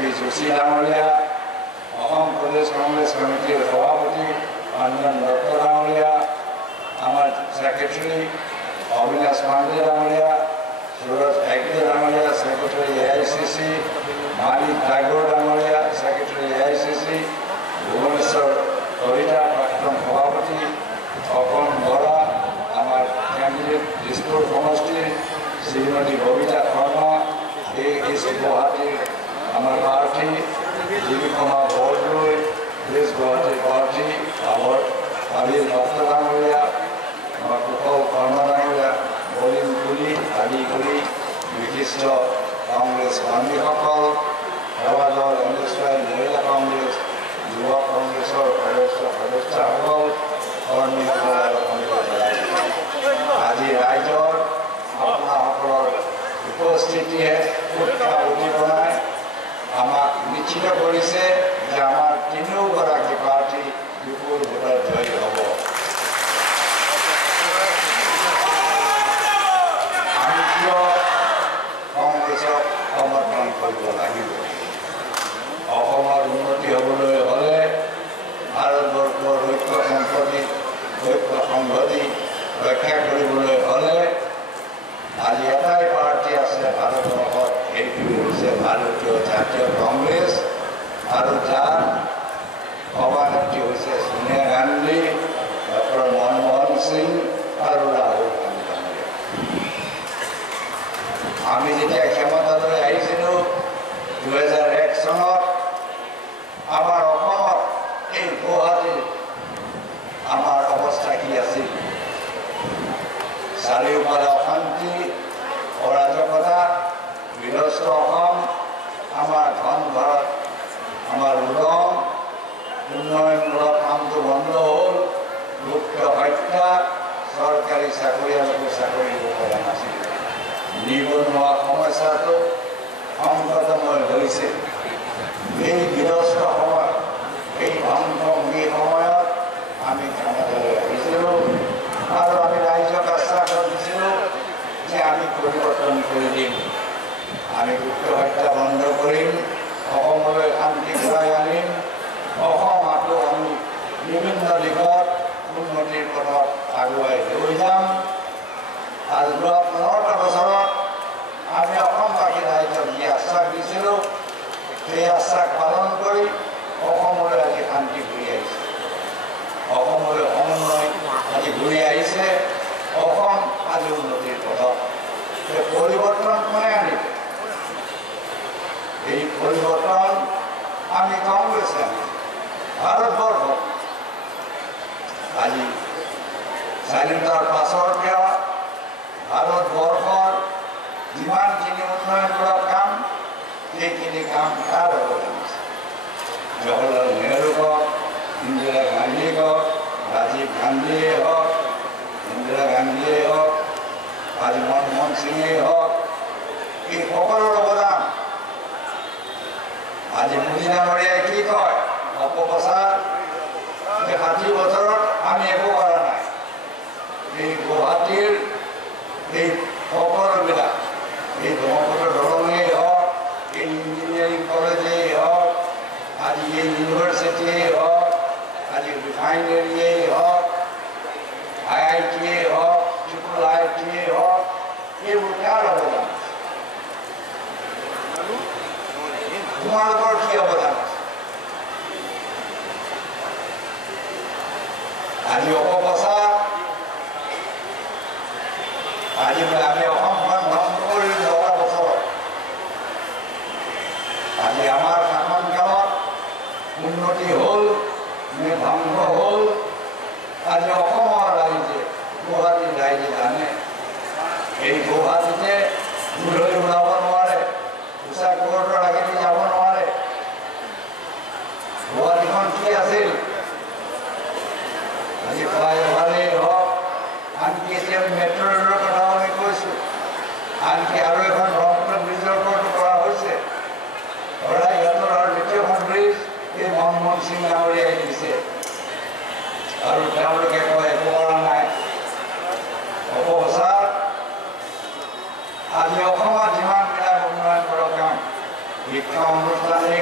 P Joshi ডাঙৰীয়া, অসম প্ৰদেশ কংগ্ৰেছ কমিটিৰ সভাপতি অঞ্জন দত্ত ডাঙৰীয়া, আমাৰ ছেক্ৰেটাৰী অবিনাশ পাণ্ডে ডাঙৰীয়া, সুৰজ হেগড়ে ডাঙৰীয়া, ছেক্ৰেটাৰী AICC, মালিক টাগোৰ ডাঙৰীয়া, ছেক্ৰেটাৰী AICC, ভুৱনেশ্বৰ কলিতা প্ৰাক্তন সভাপতি, অকণ বৰা, আমাৰ কেণ্ডিডেট দিছপুৰ সমষ্টিৰ শ্ৰীমতী ববিতা শৰ্মা, গুৱাহাটীৰ আমাৰ প্ৰাৰ্থী জীৱিকুমাৰ বৰদলৈ, গুৱাহাটীৰ প্ৰাৰ্থী আবিৰ ভট্ট ডাঙৰীয়া, আমাৰ কুশল শৰ্মা ডাঙৰীয়া, বলিন পুলি আদি কৰি বিশিষ্ট কংগ্ৰেছ কৰ্মীসকল, সেৱা দল, ইণ্ডাষ্ট্ৰিয়েল মহিলা কংগ্ৰেছ, যুৱ কংগ্ৰেছৰ সদস্যসকল, কৰ্মীসকল আৰু আজি ৰাইজৰ আপোনাসকলৰ উপস্থিতিয়ে উৎসাহ উদ্দীপনাই আমাক নিশ্চিত কৰিছে যে আমাৰ তিনিওগৰাকী প্ৰাৰ্থী বিপুল ভোটত জয়ী হ'ব। আমি কিয় কংগ্ৰেছক সমৰ্থন কৰিব লাগিব? অসমৰ উন্নতি হ'বলৈ হ'লে, ভাৰতবৰ্ষৰ ঐক্য সংহতি ৰক্ষা কৰিবলৈ হ'লে আজি এটাই পাৰ্টি আছে ভাৰতবৰ্ষত, এইটো হৈছে ভাৰতীয় জাতীয় কংগ্ৰেছ, আৰু যাৰ সভানেত্ৰী হৈছে সোনিয়া গান্ধী, ডক্টৰ মনমোহন সিং আৰু ৰাহুল গান্ধী ডাঙৰীয়া। আমি যেতিয়া ক্ষমতালৈ আহিছিলোঁ 2001 চনত, আমাৰ অসমত এই গুৱাহাটীৰ আমাৰ অৱস্থা কি আছিল? চাৰিওফালে অশান্তি, অৰাজকতা, বিধ্বস্ত অসম, আমাৰ ধন ভাৰত, আমাৰ উদম, উন্নয়নমূলক কামটো বন্ধ হ'ল, গুপ্ত হত্যা, চৰকাৰী চাকৰিয়ালকো চাকৰি দিব পৰা নাছিল, নিবনুৱা সমস্যাটো সংকটময় হৈছে। এই বিধ্বস্ত সময়ত, এই ধ্বংসভূমিৰ সময়ত আমি ক্ষমতালৈ আহিছিলোঁ আৰু আমি ৰাইজক আশ্বাস দিছিলোঁ যে আমি পৰিৱৰ্তন কৰি দিম, আমি গুপ্ত হত্যা বন্ধ কৰিম, অসমলৈ শান্তি ঘূৰাই আনিম, অসম আকৌ আমি বিভিন্ন দিশত উন্নতিৰ পথত আগুৱাই লৈ যাম। আৰু যোৱা 15টা বছৰত আমি অসমবাসী ৰাইজক যি আশ্বাস দিছিলোঁ, সেই আশ্বাস পালন কৰি অসমলৈ আজি শান্তি ঘূৰি আহিছে, অসমলৈ সমন্বয় আজি ঘূৰি আহিছে, অসম আজি উন্নতিৰ পথত। এই পৰিৱৰ্তন কোনে আনিব? এই পৰিৱৰ্তন আমি কংগ্ৰেছে আনিম। ভাৰতবৰ্ষ আজি স্বাধীনতাৰ পাছৰ পৰা ভাৰতবৰ্ষৰ যিমানখিনি উন্নয়নমূলক কাম, সেইখিনি কাম কাৰ অৱদান আছে? জৱাহৰলাল নেহৰু হওক, ইন্দিৰা গান্ধী হওক, ৰাজীৱ গান্ধীয়ে হওক, ইন্দিৰা গান্ধীয়ে হওক, আজি মনমোহন সিঙেই হওক, এই সকলোৰ অৱদান। আজি মোদী ডাঙৰীয়াই কি কয়? অপপ্ৰচাৰ যে 60 বছৰত আমি একো কৰা নাই। এই গুৱাহাটীৰ এই সকলোবিলাক, এই ব্ৰহ্মপুত্ৰ দলঙেই হওক, এই ইঞ্জিনিয়াৰিং কলেজেই হওক, আজি এই ইউনিভাৰ্চিটিয়েই হওক, আজি ৰিফাইনেৰীয়েই হওক, IITয়েই হওক, IITয়েই হওক, এইবোৰ কাৰ অৱদান? তোমালোকৰ কি অৱদান আছে? আজি অপপ্ৰচাৰ, আজি আমি অসমখন ধ্বংস কৰি 10টা বছৰত, আজি আমাৰ শাসনকালত উন্নতি হ'ল নে ধ্বংস হ'ল? আজি অসমৰ ৰাইজে, গুৱাহাটীৰ ৰাইজে জানে। এই গুৱাহাটীতে ধুলৈ ওলাব নোৱাৰে, পোচাক কোৰ্টৰ আগেদি যাব নোৱাৰে। গুৱাহাটীখন কি আছিল? আজি ফ্লাইঅভাৰেই হওক, আনকি এতিয়া মেট্ৰ' ৰেলৰ কথাও আমি কৈছোঁ, আনকি আৰু এখন ব্ৰহ্মপুত্ৰ ব্ৰিজৰ ওপৰতো কৰা হৈছে। ইহঁতৰ আৰু দ্বিতীয়খন ব্ৰিজ এই মনমোহন সিং ডাঙৰীয়াই দিছে, আৰু তেওঁলোকে কয় একো কৰা নাই। অপপ্ৰচাৰ। আজি অসমত যিমানবিলাক উন্নয়নমূলক কাম, শিক্ষা অনুষ্ঠানেই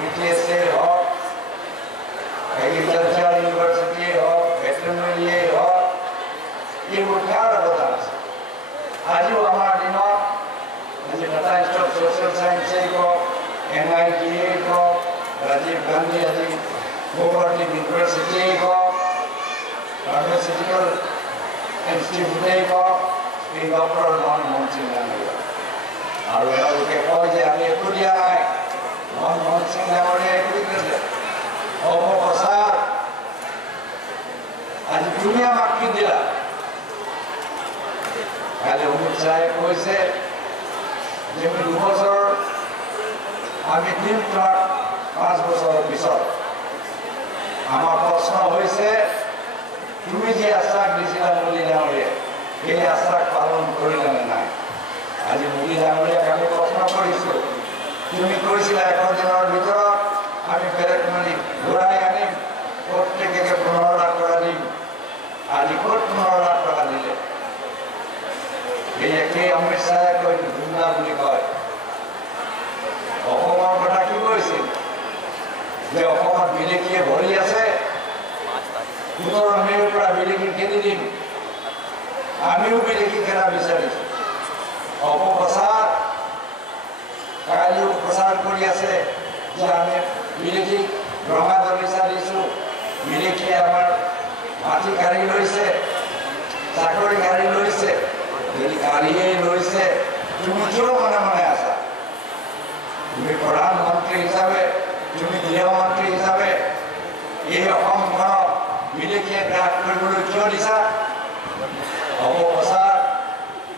BTSA হওক এগ্ৰিকালচাৰ ইউনিভাৰ্চিটি হওক ভেটেৰিনেৰীয়ে হওক এইবোৰ কাৰ অৱদান আছে আজিও আমাৰ দিনত আজি টাটা ইনষ্টিটিউট অফ ছ'চিয়েল ছায়েন্সেই কওক NITA কওক ৰাজীৱ গান্ধী আজি গুৱাহাটী ইউনিভাৰ্চিটিয়েই কওক ফাৰ্মাচিউটিকেল ইনষ্টিটিউটেই কওক এই ডক্টৰ মনমোহন সিং ডাঙৰীয়া আৰু এওঁলোকে কয় যে আমি একো দিয়া নাই মনমোহন সিং ডাঙৰীয়াই একো দিছে অপপ্ৰচাৰ আজি তুমি আমাক কি দিলা কালি অমিত শ্বাহে কৈছে যে 2 বছৰ আমি দিম তোমাক 5 বছৰৰ পিছত আমাৰ প্ৰশ্ন হৈছে তুমি যে আশ্বাস দিছিলা মোদী ডাঙৰীয়াই সেই আশ্বাস পালন কৰিলে নে নাই আজি মোদী ডাঙৰীয়াক আমি প্ৰশ্ন কৰিছোঁ তুমি কৈছিলা 100 দিনৰ ভিতৰত আমি বেলেগ মানি ঘূৰাই আনিম প্ৰত্যেকে 15 লাখ টকা দিম আজি ক'ত 15 লাখ টকা দিলে এই একেই অমিত শ্বাহে কৈ ধুন্দা বুলি কয় অসমৰ কথা কি কৈছিল যে অসমত বিদেশীয়ে ভৰি আছে 17 মে'ৰ পৰা বিদেশী খেদি দিম আমিও বিদেশী খেলা বিচাৰিছোঁ অপপ্ৰচাৰ কালিও প্ৰচাৰ কৰি আছে যে আমি বিদেশী ৰঙা দলিচা দিছোঁ বিদেশীয়ে আমাৰ মাটি কাঢ়ি লৈছে চাকৰি কাঢ়ি লৈছে যদি কাঢ়িয়েই লৈছে তুমি কিয় মনে মনে আছা তুমি প্ৰধানমন্ত্ৰী হিচাপে তুমি গৃহমন্ত্ৰী হিচাপে এই অসমখনক বিদেশীয়ে গ্ৰাস কৰিবলৈ কিয় দিছা অপপ্ৰচাৰ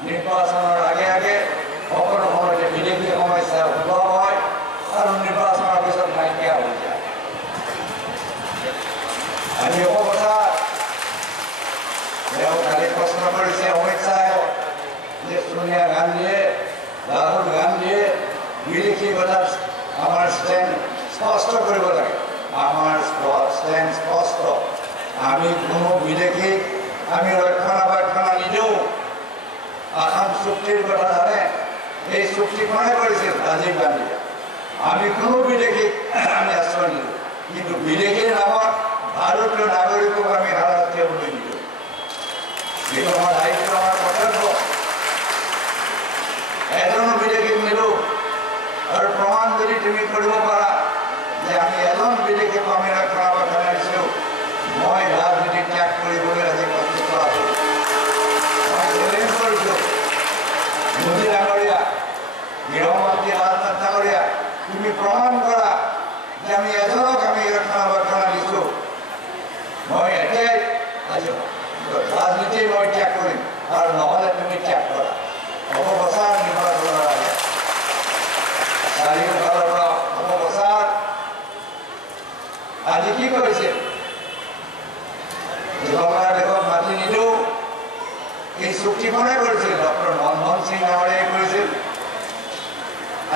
নিৰ্বাচনৰ আগে আগে সকলো সময়তে বিদেশী সমস্যা উদ্ভৱ হয় আৰু নিৰ্বাচনৰ পিছত নাইকিয়া হৈ যায় আজি অপপ্ৰচাৰ তেওঁ কালি প্ৰশ্ন কৰিছে অমিত শ্বাহে যে সোনিয়া গান্ধীয়ে ৰাহুল গান্ধীয়ে বিদেশী কথাত আমাৰ ষ্টেণ্ড স্পষ্ট কৰিব লাগে আমাৰ ষ্টেণ্ড স্পষ্ট আমি কোনো বিদেশীক আমি ৰক্ষণাবেক্ষণ নিদিওঁ আসাম চুক্তিৰ কথা জানে এই চুক্তি কোনে কৰিছিল ৰাজীৱ গান্ধীয়ে আমি কোনো বিদেশীক আমি আশ্ৰয় নিদিওঁ কিন্তু বিদেশীৰ নামত ভাৰতীয় নাগৰিকক আমি হাৰাশাস্তি হ'বলৈ নিদিওঁ এইটো আমাৰ দায়িত্ব আমাৰ কৰ্তব্য এজনো বিদেশীক নিদিওঁ আৰু প্ৰমাণ যদি তুমি কৰিব পাৰা যে আমি এজন বিদেশীক আমি ৰক্ষণাবেক্ষণ দিছোঁ মই ৰাজনীতি ত্যাগ কৰিবলৈ আজি প্ৰস্তুত আছোঁ মই চেলেঞ্জ কৰিছোঁ মোদী ডাঙৰীয়া গৃহমন্ত্ৰী ৰাজনাথ ডাঙৰীয়া তুমি প্ৰমাণ কৰা যে আমি এজনক আমি ৰক্ষণাবেক্ষণ দিছোঁ মই এতিয়াই আজি ৰাজনীতি মই ত্যাগ কৰিম আৰু নহ'লে তুমি ত্যাগ কৰা অপপ্ৰচাৰ নিৰ্বাচনৰ আগে চাৰিওফালৰ পৰা অপপ্ৰচাৰ আজি কি কৰিছে বাংলাদেশক মাতি নিদিওঁ এই চুক্তি কোনে কৰিছিল ডক্টৰ মনমোহন সিং ডাঙৰীয়াই কৰিছিল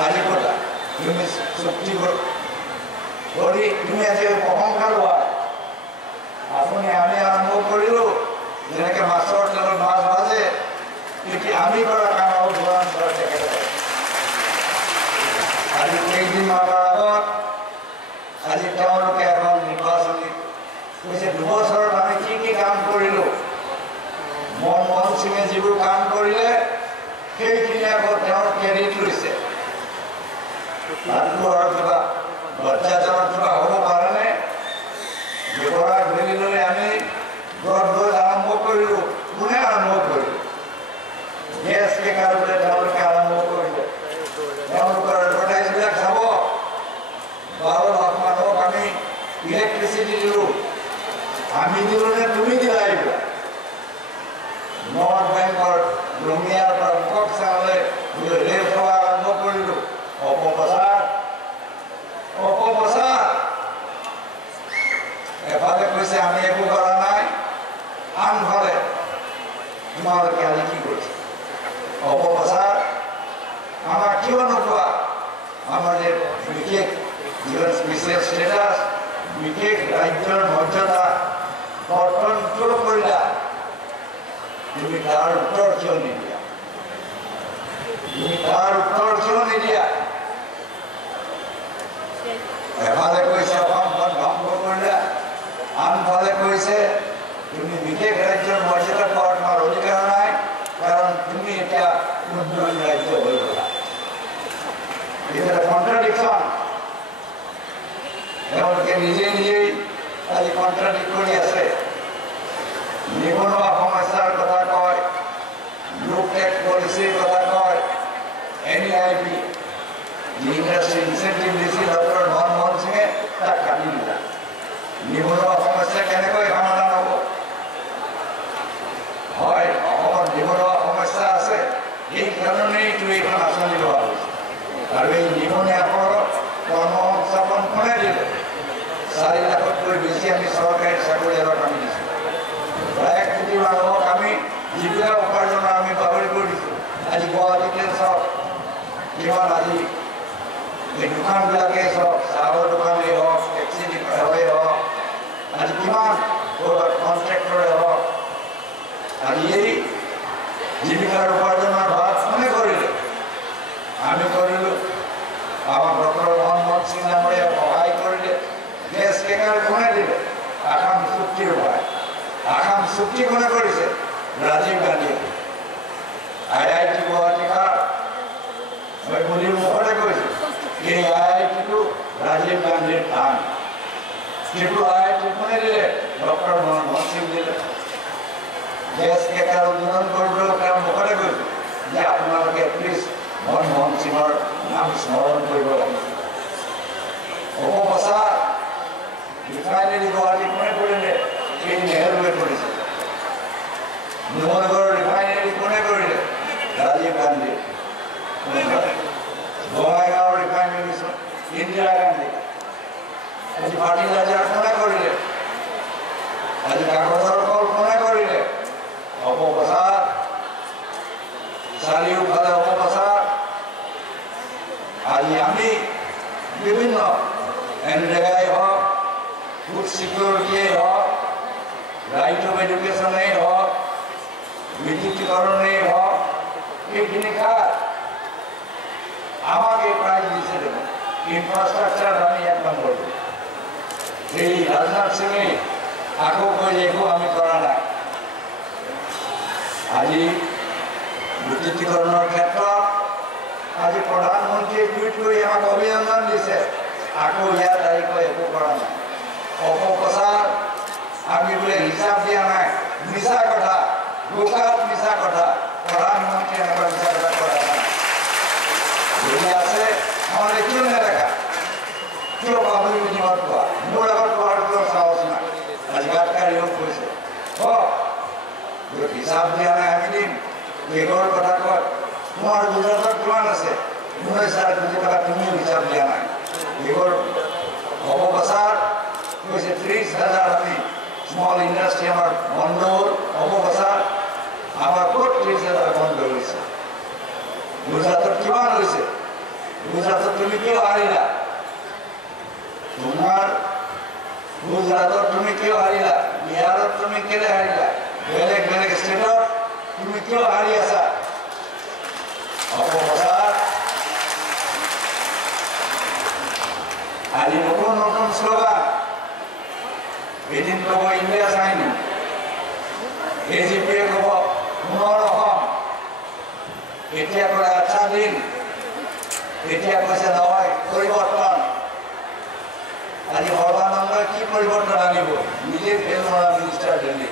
আজি কথা তুমি চুক্তি কৰি তুমি আজি প্ৰশংসা লোৱা আপুনি আমি আৰম্ভ কৰিলোঁ যেনেকৈ মাছৰ তেলত মাছ ভাজে তেতিয়া আমি কৰা কাম আৰু ধোৱান কৰা তেখেতে আজি কেইদিনমানৰ আগত আজি তেওঁলোকে এখন নিৰ্বাচনী কৈছে 2 বছৰত আমি কি কাম কৰিলোঁ মনমোহন সিঙে যিবোৰ কাম কৰিলে সেইখিনি আকৌ তেওঁৰ ক্ৰেডিট লৈছে তাতো আৰু কিবা লজ্জাজনক কিবা হ'ব পাৰেনে ব্যৱহাৰ ভেলীলৈ আমি গৈ আৰম্ভ কৰিলোঁ কোনে আৰম্ভ কৰিলোঁ গেছ কেকাৰ বোলে তেওঁলোকে আৰম্ভ কৰিলে তেওঁলোকৰ এডভাৰটাইজবিলাক চাব 12 লাখ মানুহক আমি ইলেক্ট্ৰিচিটি দিলোঁ আমি দিলোঁ নে তুমি দিলা এইবিলাক নৰ্থ বেংকৰ ৰঙিয়াৰ পৰা মুখক চালে ৰেল সেৱা আৰম্ভ কৰিলোঁ অপপ্ৰচাৰ এফালে কৈছে আমি একো কৰা নাই আনফালে তোমালোকে আজি কি কৰিছে অপপ্ৰচাৰ আমাক কিয় নোকোৱা আমাৰ যে বিশেষ যিখন স্পেচিয়েল ষ্টেটাছ বিশেষ ৰাজ্যৰ মৰ্যাদা কৰ্তন কিয় কৰিলা তুমি তাৰ উত্তৰ কিয় নিদিয়া এফালে কৈছে অসমখন ধ্বংস কৰিলা, আনফালে কৈছে তুমি বিশেষ ৰাজ্যৰ মৰ্যাদা পোৱাৰ তোমাৰ অধিকাৰ নাই, কাৰণ তুমি এতিয়া উন্নয়ন ৰাজ্য হৈ গলা। এটা কন্ট্ৰাডিকশন। তেওঁলোকে নিজে নিজেই আজি কন্ট্ৰাডিক্ট কৰি আছে। নিবনুৱা সমস্যাৰ কথা কয়, গ্ৰুপ টেক্স পলিচিৰ কথা কয়, NEIP যি ইণ্ডাষ্ট্ৰি ইনচেণ্টিভ দিছিল ডক্টৰ মনমোহন সিঙে তাক কাটি দিলে। নিবনুৱা সমস্যা কেনেকৈ সমাধান হ'ব? হয়, অসমত নিবনুৱা সমস্যা আছে, এই কাৰণেইতো এইখন আঁচনি লোৱা হৈছে। আৰু এই নিবনুৱাসকলক কৰ্মসংস্থাপন কোনে দিলে? 4 লাখতকৈ বেছি আমি চৰকাৰী চাকৰিয়ালক আমি দিছোঁ। প্ৰায় 1 কোটি মানুহক আমি জীৱিকা উপাৰ্জনৰ আমি বাগৰি কৰি দিছোঁ। আজি গুৱাহাটীতে চাওক কিমান আজি এই দোকানবিলাকে চাওক, চাহৰ দোকানেই হওক, টেক্সি ড্ৰাইভাৰেই হওক, আজি কিমান কণ্ট্ৰেক্টৰে হওক, আজি এই জীৱিকাৰ উপাৰ্জনৰ ভাগ কোনে কৰিলে? আমি কৰিলোঁ। আমাক ডক্টৰ মনমোহন সিং ডাঙৰীয়া সহায় কৰিলে। গেছ কেকাৰ কোনে দিলে? আসাম চুক্তিৰ উপায়। আসাম চুক্তি কোনে কৰিছে? ৰাজীৱ গান্ধীয়ে। IIT গুৱাহাটী মই মোদীৰ মুখতে কৈছোঁ, এই IIT-টো ৰাজীৱ গান্ধীৰ কাম। সেইটো IIT কোনে দিলে? ডক্টৰ মনমোহন সিং দিলে। গেছ কেকাৰ উদ্বোধন কৰিবলৈ তেওঁৰ মুখতে কৈছোঁ যে আপোনালোকে প্লিজ মনমোহন সিঙৰ নাম স্মৰণ কৰিব লাগিব। অপপ্ৰচাৰ ৰিফাইনেৰী গুৱাহাটী কোনে কৰিলে? এই নেহৰুৱে কৰিছে। নুমলীগড় ৰিফাইনেৰী কোনে কৰিলে? ৰাজীৱ গান্ধী। বঙাইগাঁও ৰিফাইনেৰী ইন্দিৰা গান্ধী। আজি ফাৰ্টিলাইজাৰ কোনে কৰিলে? আজি কাগজৰ কল কোনে কৰিলে? অপপ্ৰচাৰ, চাৰিওফালে অপপ্ৰচাৰ। আজি আমি বিভিন্ন এনৰেগাই হওক, ফুড সিকিউৰিটিয়েই হওক, ৰাইট অফ এডুকেশ্যনেই হওক, বিদ্যুতীকৰণেই হওক, এইখিনি খাত আমাক এই প্ৰাইজ দিছে দেখোন। ইনফ্ৰাষ্ট্ৰাকচাৰ আমি 1 নম্বৰ দিওঁ। এই ৰাজনাথ সিঙে আকৌ কৈ একো আমি কৰা নাই। আজি বিদ্যুতীকৰণৰ ক্ষেত্ৰত আজি প্ৰধানমন্ত্ৰীয়ে টুইট কৰি আমাক অভিনন্দন দিছে, আকৌ ইয়াত আহি কৈ একো কৰা নাই। অপপ্ৰচাৰ, আমি বোলে হিচাপ দিয়া নাই, মিছা কথা, লোকাত মিছা কথা। প্ৰধানমন্ত্ৰীয়ে এনেকুৱা মিছা কথা কৰা নাই। যদি আছে আমাদেৰ কিয় নেদেখা? কিয় পাবলিক মিটিঙত কোৱা? মোৰ আগত কোৱাৰ কিয় সাহস নাই? আজি গাডকাৰীও কৈছে হিচাপ দিয়া নাই, আমি দিম। বেগৰ কথা কয়, তোমাৰ গুজৰাটত কিমান আছে? 19,000 কোটি টকা তুমিও হিচাপ দিয়া নাই। বেগৰ অপপ্ৰচাৰ কৈছে 30,000 আমি স্মল ইণ্ডাষ্ট্ৰি আমাৰ বন্ধ হ'ল। অপপ্ৰচাৰ আমাৰ ক'ত 30,000 বন্ধ হৈছে? গুজৰাটত কিমান হৈছে? গুজৰাটত তুমি কিয় হাৰিলা? তোমাৰ গুজৰাটত তুমি কিয় হাৰিলা? বিহাৰত তুমি কেলে হাৰিলা? বেলেগ বেলেগ ষ্টেটত তুমি কিয় হাৰি আছা? অপপ্ৰচাৰ। আজি নতুন নতুন শ্লোগান, এদিন ক'ব ইণ্ডিয়া চাইনি, AGP-য়ে ক'ব পুনৰ অসম, এতিয়া কয় আচ্ছা দিন, এতিয়া কৈছে নহয় পৰিৱৰ্তন। আজি সৰ্বানন্দই কি পৰিৱৰ্তন আনিব? নিজে ফেল মৰা মিনিষ্টাৰ দিল্লী।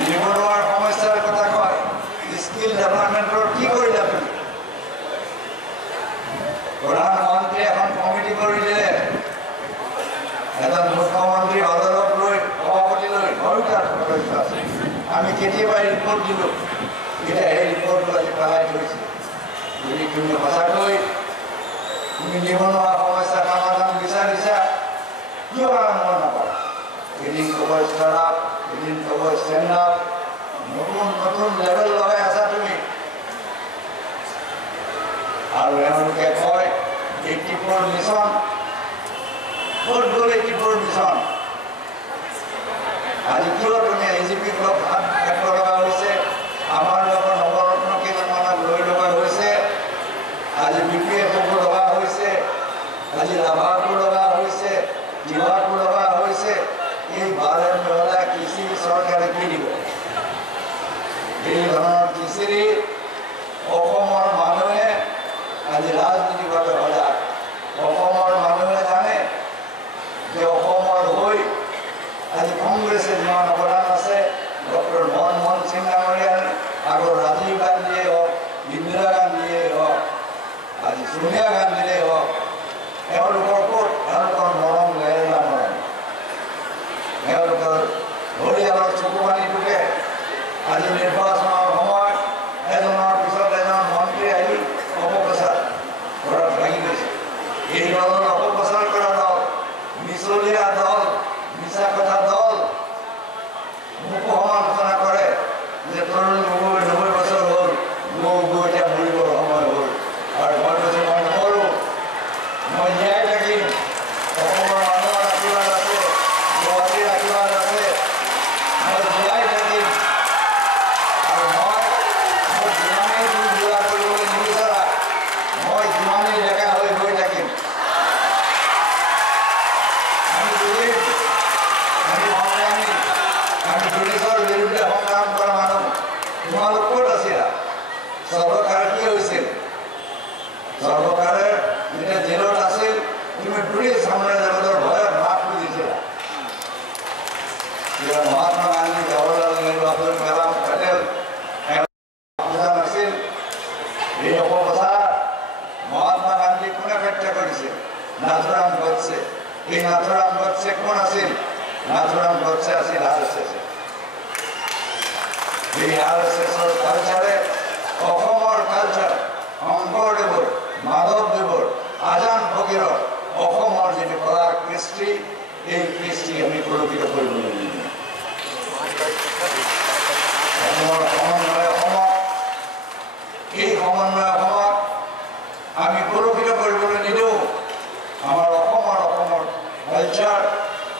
নিবনুৱাৰ সমস্যাৰ কথা কয়, স্কিল ডেভেলপমেণ্টৰ কি কৰিলে আপুনি? প্ৰধানমন্ত্ৰীয়ে এখন কমিটি কৰি দিলে, এজন মুখ্যমন্ত্ৰী অদালত লৈ সভাপতি লৈ ময়ো তাত সদস্য আছে। আমি কেতিয়াবা ৰিপৰ্ট দিলোঁ, এতিয়া সেই ৰিপৰ্টটো আজি পেলাই থৈছে। যদি তুমি সঁচাকৈ তুমি নিবনুৱা সমস্যা সমাধান বিচাৰিছা, কিয় আৰম্ভ নকৰা? এদিন ক'ব ষ্টাৰ্টআপ, এদিন ক'ব ষ্টেণ্ড আপ, নতুন নতুন লেভেল লগাই আছা তুমি। আৰু এওঁলোকে কয় 84 মিছন, ক'ত গ'ল 84 মিছন? আজি কিয় তুমি AGP-ক হাত কাটিব লগা হৈছে? আমাৰ লগত নৱৰত্ন কেইজনমানক লৈ আজি ৰাজনীতিভাৱে সজাগ। অসমৰ মানুহে জানে যে অসমৰ হৈ আজি কংগ্ৰেছে যিমান অৱদান আছে, ডক্টৰ মনমোহন সিং ডাঙৰীয়াই আগৰ ৰাজীৱ গান্ধীয়ে হওক, ইন্দিৰা গান্ধীয়ে হওক, আজি সোনিয়া গান্ধীয়ে হওক, তেওঁলোকৰ ক'ত তেওঁলোকৰ মৰম লেৰেলা মৰম, তেওঁলোকৰ পৰিয়ালৰ চকুপানীটোকে আজি নিৰ্বাচনৰ সময়ত এজনৰ পিছত এজন মন্ত্ৰী আহি অপপ্ৰচাৰ কৰাত লাগি গৈছে। এই দলৰ অপপ্ৰচাৰ কৰা দল, মিছলীয়া দল, মিছা কথা দল মোকো সমালোচনা কৰে যে তৰুণ গগৈ 90 বছৰ হ'ল, গগৈ এতিয়া মৰিবৰ সময় হ'ল। আৰু মই কৈছোঁ মই নমৰোঁ, মই জীয়াই থাকিম। অসমৰ মানুহৰ আশীৰ্বাদ আছে, গুৱাহাটীৰ আশীৰ্বাদ আছে, মই জীয়াই থাকিম। আৰু মই যিমানেই দূৰ যোৱা কৰিবলৈ নিবিচাৰা, মই যিমানেই ডেকা হৈ গৈ থাকিম। আমি বুজিম, আমি সংগ্ৰামী, আমি ব্ৰিটিছৰ বিৰুদ্ধে সংগ্ৰাম কৰা মানুহ। তোমালোক ক'ত আছিলা? চৰকাৰে কি হৈছিল? চৰকাৰে যেতিয়া জেলত আছিল, তুমি ব্ৰিটিছ সাম্ৰাজ্যবাদৰ ভয়ত মাত বুজিছিলা। মহাত্মা গান্ধী, জৱাহৰলাল নেহৰু, আব্দুল কালাম, পেটেল বুজা নাছিল। এই অপপ্ৰচাৰ মহাত্মা গান্ধীক কোনে ব্যাখ্যা কৰিছিল? নাথুৰাম গডছে। এই নাথুৰাম গডছে কোন আছিল? নাথুৰাম গডছে আছিল RSS। এই RSSৰ কালচাৰে অসমৰ কালচাৰ, শংকৰদেৱৰ, মাধৱদেৱৰ, আজান ফকীৰৰ অসমৰ যিটো কলা কৃষ্টি, এই কৃষ্টি আমি সুৰক্ষিত কৰিব লাগিব। অসমৰ সমন্বয় অসমত, এই সমন্বয় অসমত আমি সুৰক্ষিত কৰিবলৈ নিদিওঁ। আমাৰ অসমৰ কালচাৰ,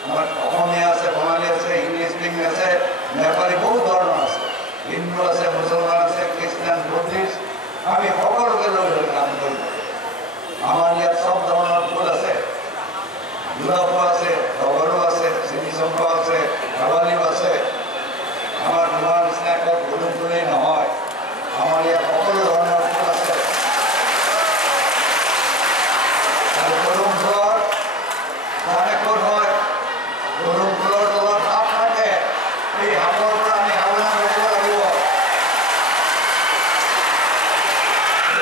আমাৰ অসমীয়া আছে, বঙালী আছে, ইংলিছ স্পিকিং আছে, নেপালী বহুত ধৰণৰ আছে, হিন্দু আছে, মুছলমান আছে, খ্ৰীষ্টান, বুদ্ধিষ্ট, আমি সকলোকে লৈ কাম কৰিব। আমাৰ ইয়াত চব ধৰণৰ ফুল আছে, গোলাপ আছে, ৰবৰো আছে, চিনি চম্পা আছে, কাবালিও আছে। আমাৰ তোমাৰ নিচিনা ক'ত গৰুম ফুলেই নহয়, আমাৰ ইয়াত সকলো ধৰণৰ ফুল আছে। আৰু গৰুম ফুলৰ মানে ক'ত হয়? গৰুম ফুলৰ তলত সাপ থাকে, এই সাপৰ পৰা আমি সাৱধান ৰাখিব লাগিব।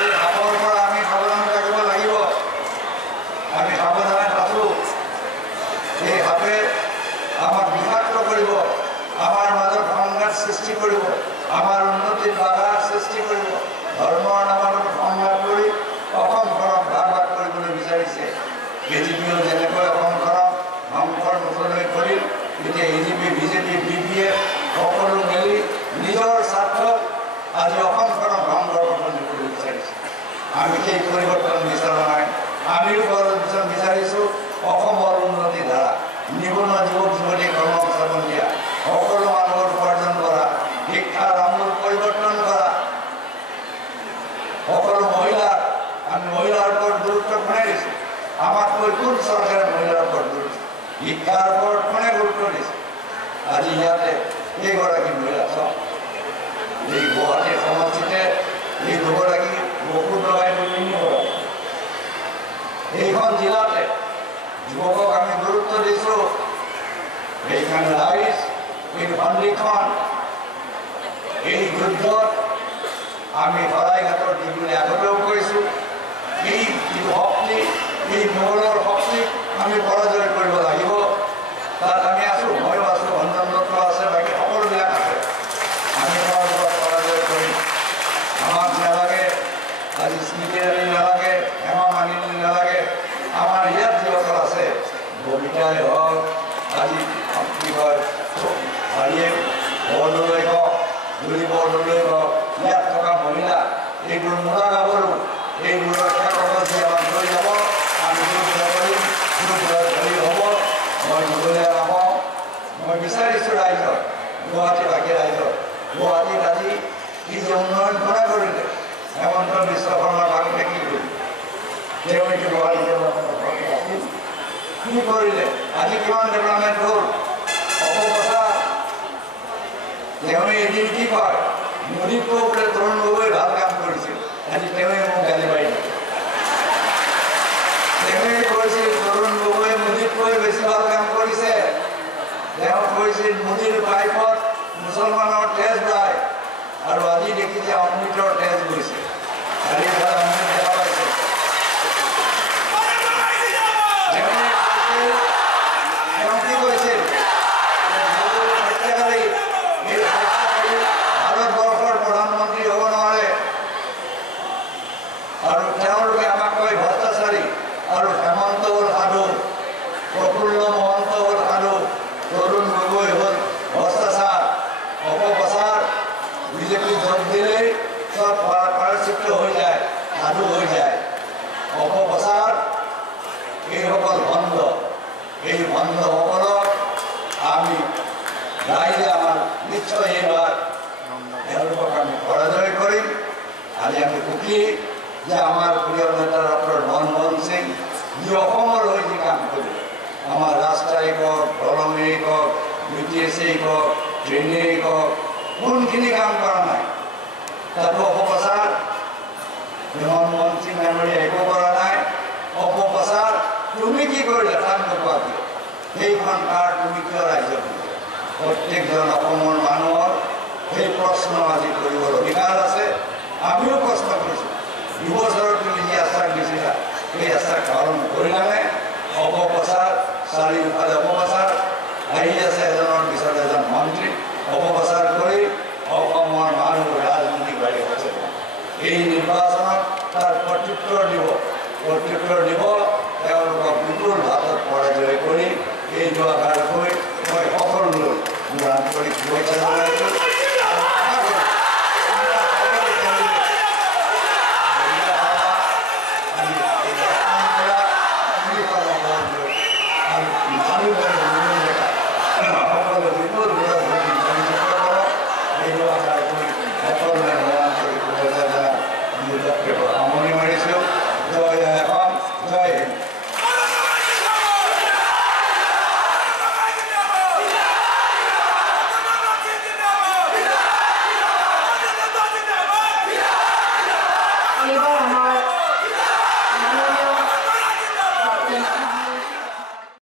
এই সাপৰ পৰা আমি সাৱধান ৰাখিব লাগিব। আমি সাৱধানে আছোঁ। এই সাপে আমাক বিষাক্ত কৰিব, আমাৰ মাজত সংঘাত সৃষ্টি কৰিব, আমাৰ উন্নতিৰ বাধাৰ সৃষ্টি কৰিব। ধৰ্মৰ নামত সংঘাত কৰি অসমখনক ভাগ ভাগ কৰিবলৈ বিচাৰিছে। BJPও যেনেকৈ অসমখনক ধ্বংসৰ মুখলৈ কৰি, এতিয়া AGP, BJP, BPF সকলো মিলি নিজৰ স্বাৰ্থত আজি অসমখনক ধ্বংসৰ পথত নিবলৈ বিচাৰিছে। আমি সেই পৰিৱৰ্তন বিচৰা নাই। আমিও পৰিৱৰ্তন বিচাৰিছোঁ অসমৰ উন্নতি ধাৰা, নিবনুৱা যুৱক যুৱতী কৰ্মসংস্থাপন দিয়া, সকলো মানুহৰ উপাৰ্জন কৰা, শিক্ষাৰ আমূল পৰিৱৰ্তন কৰা, সকলো মহিলাৰ, আমি মহিলাৰ ওপৰত গুৰুত্ব কোনে দিছোঁ? আমাতকৈ কোন চৰকাৰে মহিলাৰ ওপৰত গুৰুত্ব? শিক্ষাৰ ওপৰত কোনে গুৰুত্ব দিছে? আজি ইয়াতে কেইগৰাকী মহিলা চব এই গুৱাহাটীৰ সমষ্টিতে এই দুগৰাকী বহুত লগাই তিনিগৰাকী। এইখন জিলাতে যুৱকক আমি গুৰুত্ব দিছোঁ। এইখানে ৰাইজ, এই সন্ধিখন, এই যুদ্ধত আমি শৰাইঘাটৰ দিবলৈ আগতেও কৈছোঁ। এই যিটো শক্তি, এই মোগলৰ শক্তিক আমি পৰাজয় কৰিব লাগিব। তাত আমি আছোঁ, ময়ো আছোঁ, অঞ্জন দত্ত আছে, বাকী সকলোবিলাক আছে। আমি পৰাজয় কৰিম। আমাক নালাগে আজি স্মৃতি ইৰাণী নালাগে, হেমা মালিনী নালাগে। আমাৰ ইয়াত যিসকল আছে, ববিতাই হওক, আজি কি কয় হাৰিয়ে বৰদলৈ হওক, জুৰি বৰদলৈ হওক, ইয়াত থকা মহিলা, এইবোৰ মুৰা গাভৰু, এইবোৰ ৰক্ষা কবচ আমাক লৈ যাব। আমি কৰিম, ধৰি হ'ব। মই নগলে নাপাওঁ। মই বিচাৰিছোঁ ৰাইজক, গুৱাহাটীবাসী ৰাইজক, গুৱাহাটীত আজি কি যে উন্নয়ন কৰা কৰিলে, হেমন্ত বিশ্ব শৰ্মাৰ ভাগতে কি কৰিলে? তেওঁ এইটো গুৱাহাটীত আছিল, কি কৰিলে? আজি কিমান ডেভেলপমেণ্ট হ'ল? অপপ্ৰচাৰ। তেওঁ এদিন কি কয়, মোদীতকৈ বোলে তৰুণ গগৈ ভাল কাম কৰিছিল, আজি তেওঁৱে মোক গালি পাৰি দিয়ে। কৈছিল মোদীৰ পাইপত মুছলমানৰ তেজ যায় আৰু আজি দেখিছে অমৃতৰ তেজ গৈছে চাৰিওফালে অমৃত দেখা পাইছে কি কৈছিল ভাৰতবৰ্ষৰ প্ৰধানমন্ত্ৰী হ'ব নোৱাৰে আৰু তেওঁলোকে আমাক কয় ভ্ৰষ্টাচাৰী আৰু হেমন্ত হ'ল সাধু প্ৰফুল্ল মহন্ত হ'ল সাধু তৰুণ গগৈ হ'ল ভ্ৰষ্টাচাৰ অপপ্ৰচাৰ বিজেপি যোগ দিলেই চব পাৰচিত্ৰ হৈ যায় সাধু হৈ যায় অপপ্ৰচাৰ এইসকল ভণ্ড এই ভণ্ডসকলক আমি ৰাইজে আমাৰ নিশ্চয় এইবাৰ তেওঁলোকক আমি পৰাজয় কৰিম আজি আমি সুখী যে আমাৰ প্ৰিয় নেতা ডক্টৰ মনমোহন সিং যি অসমৰ হৈ যি কাম কৰিলে আমাৰ ৰাস্তাই কওক দলঙেই কওক BTSেই কওক ট্ৰেইনেই কওক কোনখিনি কাম কৰা নাই তাতো অপপ্ৰচাৰ মনমোহন সিং মেমৰি একো কৰা নাই অপপ্ৰচাৰ তুমি কি কৰিলা তাক নোকোৱা কিয় সেইখন কাৰ্ড তুমি কিয় ৰাইজক দিলা প্ৰত্যেকজন অসমৰ মানুহৰ সেই প্ৰশ্ন আজি কৰিবৰ অধিকাৰ আছে আমিও প্ৰশ্ন কৰিছোঁ দুবছৰত তুমি যি আশ্বাস দিছিলা সেই আশ্বাস পালন কৰিলানে অপপ্ৰচাৰ চাৰিওফালে অপপ্ৰচাৰ আহি আছে এজনৰ পিছত এজন মন্ত্ৰী অপপ্ৰচাৰ কৰি অসমৰ মানুহ ৰাজনীতিকাৰী হৈছে এই নিৰ্বাচনত তাৰ প্ৰত্যুত্তৰ দিব তেওঁলোকক বিপুল ভাগত পৰাজয় কৰি এই যোৱাবাৰকৈ মই সকলোলৈ মোৰ আন্তৰিক শুভেচ্ছা জনাইছোঁ